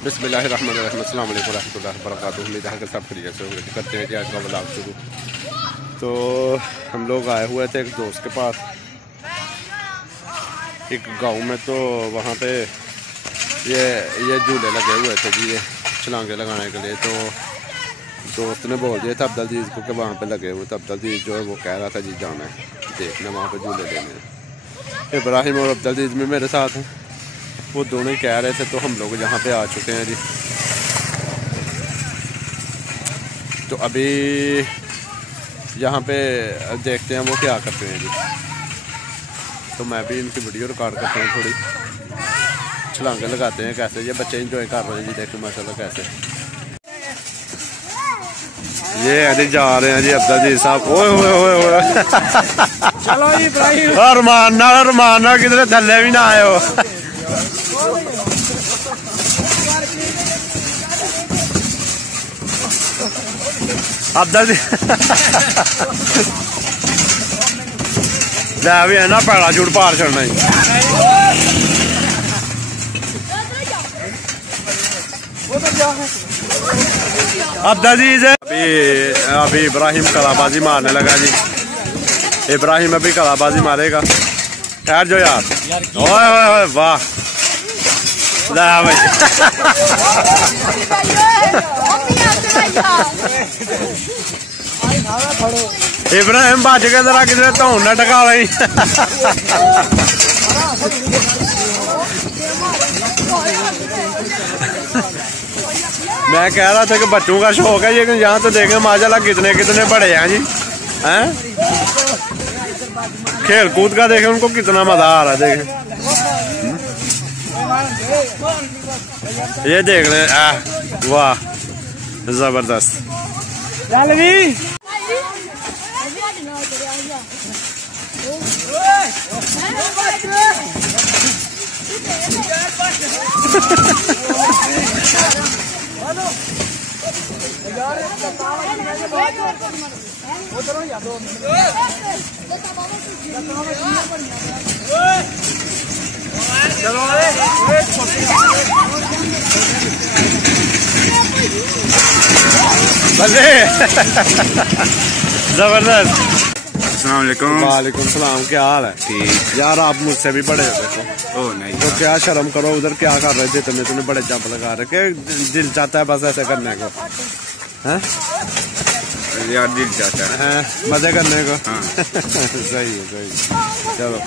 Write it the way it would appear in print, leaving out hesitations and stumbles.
बिस्मिल्लाहिर्रहमानिर्रहीम, अस्सलाम वालेकुम रहमतुल्लाहि व बरकातुहू। उम्मीद है कि सब खैरियत से होंगे। करते हैं कि आज का व्लॉग शुरू। तो हम लोग आए हुए थे एक दोस्त के पास एक गांव में। तो वहाँ पे ये झूले लगे हुए थे जी, ये छलांगे लगाने के लिए। तो दोस्त ने बोल दिया था अब्दुल को कि वहाँ पे लगे हुए थे। अब्दुल जो है वो कह रहा था जी जाना है देखना, वहाँ पे झूले लेने हैं। इब्राहिम और अब्दुल भी मेरे साथ हैं, वो दोनों ही कह रहे थे। तो हम लोग यहाँ पे आ चुके हैं जी। तो अभी यहाँ पे देखते हैं वो क्या करते हैं जी। तो मैं भी इनकी वीडियो रिकॉर्ड करते हैं, थोड़ी छलांगे लगाते हैं कैसे। ये बच्चे इंजॉय कर रहे हैं जी, देखो माशाल्लाह कैसे। ये अभी जा रहे हैं जी अब्दुल साहब। ओए ओए ओए ओए चलो इब्राहिम, और मारना किधर थल्ले भी ना आए हो। अब्दुल भी है ना पैराशूट पार चढ़ना ही। अब्दुल अभी इब्राहिम कलाबाजी मारने लगा जी। इब्राहिम अभी कलाबाजी मारेगा, ठहर जो यार। ओए ओए ओए वाह, भाई इब्राहिम बच के जरा किसी धौन न टका ली। मैं कह रहा था कि बच्चों का शौक है, लेकिन यहाँ तो देखें माशाल्लाह कितने कितने बड़े हैं जी, हैं। खेल कूद का देखें उनको कितना मजा आ रहा है, देखें। ये देख रहे हैं, वाह जबरदस्त। भले जबरदस्त। वालेकुम सलाम, क्या हाल है? ठीक यार आप मुझसे भी बड़े हो देखो। ओ नहीं तो क्या शर्म करो, उधर क्या कर रहे थे तुमने बड़े जंप लगा रखे। दिल चाहता है बस ऐसे करने को, हैं यार, दिल चाहता है मजे करने को। हाँ। सही है, सही। चलो।